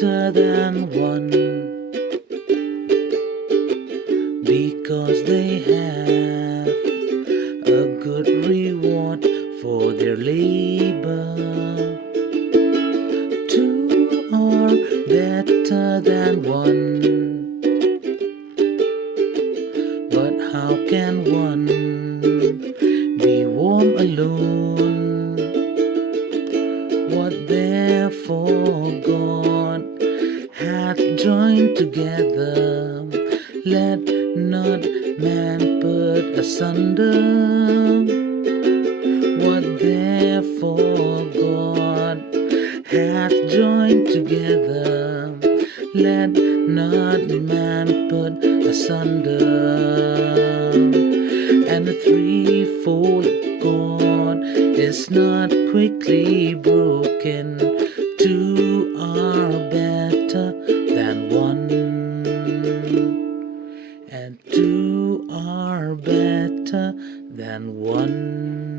better than one, because they have a good reward for their labor. Two are better than one, but how can one be warm alone? What therefore God hath joined together, let not man put asunder. What therefore God hath joined together, let not man put asunder. And the threefold cord is not quickly broken. Two are better than one, and two are better than one.